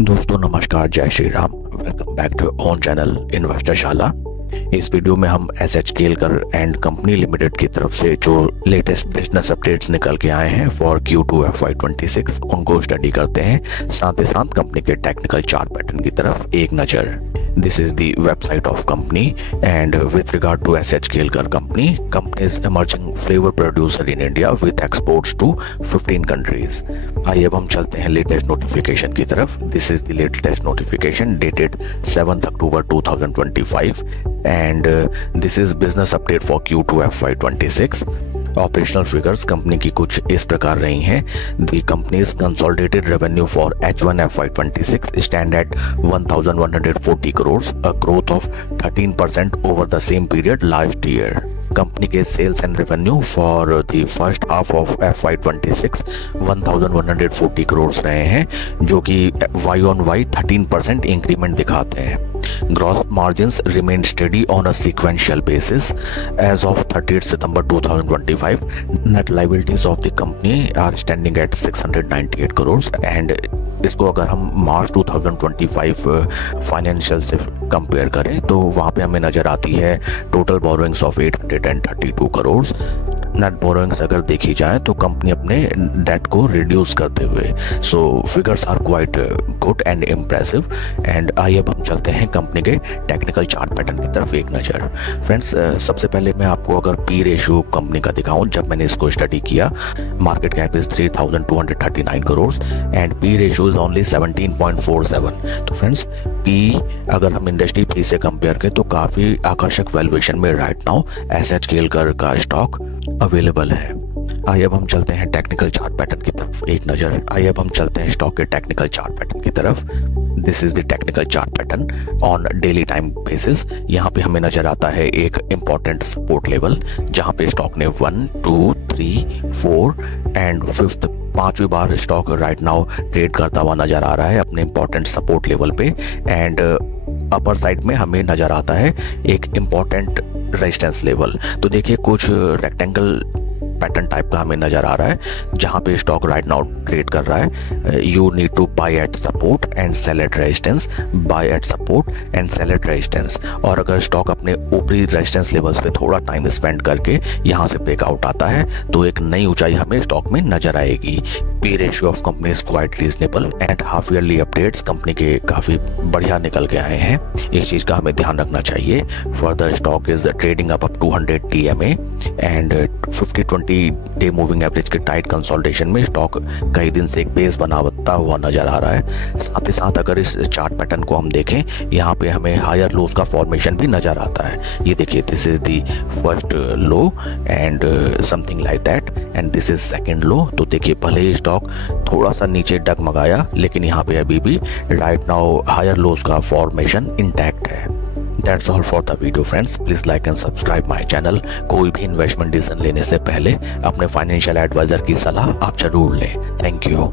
दोस्तों नमस्कार, जय Shri Ram. Welcome back to on channel investor Shala. इस वीडियो में हम S H Kelkar and company limited की तरफ से जो लेटेस्ट बिजनेस अपडेट्स निकल के आए हैं फॉर Q2 FY26 उनको स्टडी करते हैं। साथ ही साथ कंपनी के टेक्निकल चार्ट पैटर्न की तरफ एक नज़र। This is the website of company, and with regard to SH Kelkar company is emerging flavor producer in India with exports to 15 countries। आइए अब हम चलते हैं लेटेस्ट नोटिफिकेशन की तरफ। This is the latest notification dated 7th October 2025 and this is business update for Q2 FY26। Operational figures company की कुछ इस प्रकार रही हैं। The company's consolidated revenue for H1 FY26 stand at 1140 crore, a growth of 13% over the same period last year. Company के sales and revenue for the first half of FY26 1140 crore रहे हैं, जो कि Y on Y 13% इंक्रीमेंट दिखाते हैं। Gross margins remain steady on a sequential basis. As of 30th September 2025, net liabilities of the company are standing at 698 crores and इसको अगर हम मार्च 2025 financial से कंपेयर करें तो वहाँ पे हमें नज़र आती है total borrowings of 832 crore. Net borrowings अगर देखी जाए तो कंपनी अपने डेट को रिड्यूस करते हुए, so figures are quite good and impressive. And आइए अब हम चलते हैं कंपनी के टेक्निकल चार्ट पैटर्न की तरफ एक नज़र। फ्रेंड्स, सबसे पहले मैं आपको अगर पी रेशियो कंपनी का दिखाऊं, जब मैंने इसको स्टडी किया, market cap is 3239 crore and P ratio is only 17.47। तो फ्रेंड्स, पी अगर हम इंडस्ट्री पी से कंपेयर करें तो काफ़ी आकर्षक वैल्यूएशन में राइट नाउ एसएच केलकर का स्टॉक अवेलेबल है। आइए अब हम चलते हैं टेक्निकल चार्ट पैटर्न की तरफ एक नज़र। आइए अब हम चलते हैं स्टॉक के टेक्निकल चार्ट पैटर्न की तरफ। This is the technical chart pattern on daily time basis. यहाँ पे हमें नजर आता है एक इंपॉर्टेंट सपोर्ट लेवल, जहाँ पे स्टॉक ने 1, 2, 3, 4 एंड 5th 5वीं बार स्टॉक राइट नाउ ट्रेड करता हुआ नजर आ रहा है अपने इंपॉर्टेंट सपोर्ट लेवल पे। एंड अपर साइड में हमें नजर आता है एक इंपॉर्टेंट रेजिस्टेंस लेवल। तो देखिए कुछ रेक्टेंगल पैटर्न टाइप का हमें नजर आ रहा है, जहां पे स्टॉक राइट नाउ ट्रेड कर रहा है। You need to buy at support and sell at resistance, buy at support and sell at resistance. और अगर स्टॉक अपने ऊपरी रेजिस्टेंस लेवल्स पे थोड़ा टाइम स्पेंड करके यहां से ब्रेकआउट आता है तो एक नई ऊंचाई हमें स्टॉक में नजर आएगी। P ratio of company is quite reasonable and half yearly updates company के काफी बढ़िया निकल के आए हैं। इस चीज का हमें ध्यान रखना चाहिए। Further stock is trading up 200 TMA and 50-20 day moving average के टाइट कंसोलिडेशन में स्टॉक कई दिन से एक बेस बनाता हुआ नजर आ रहा है। साथ ही साथ अगर इस चार्ट पैटर्न को हम देखें, यहाँ पे हमें हायर लोज का फॉर्मेशन भी नजर आता है। ये देखिए, this is the first low and something like that and this is second low. तो देखिए, भले ही स्टॉक थोड़ा सा नीचे डगमगाया, लेकिन यहाँ पे अभी भी राइट नाउ हायर लोज का फॉर्मेशन इंटैक्ट है। That's all for the video friends. Please like and subscribe my channel। कोई भी इन्वेस्टमेंट डिसीजन लेने से पहले अपने फाइनेंशियल एडवाइजर की सलाह आप जरूर लें। Thank you.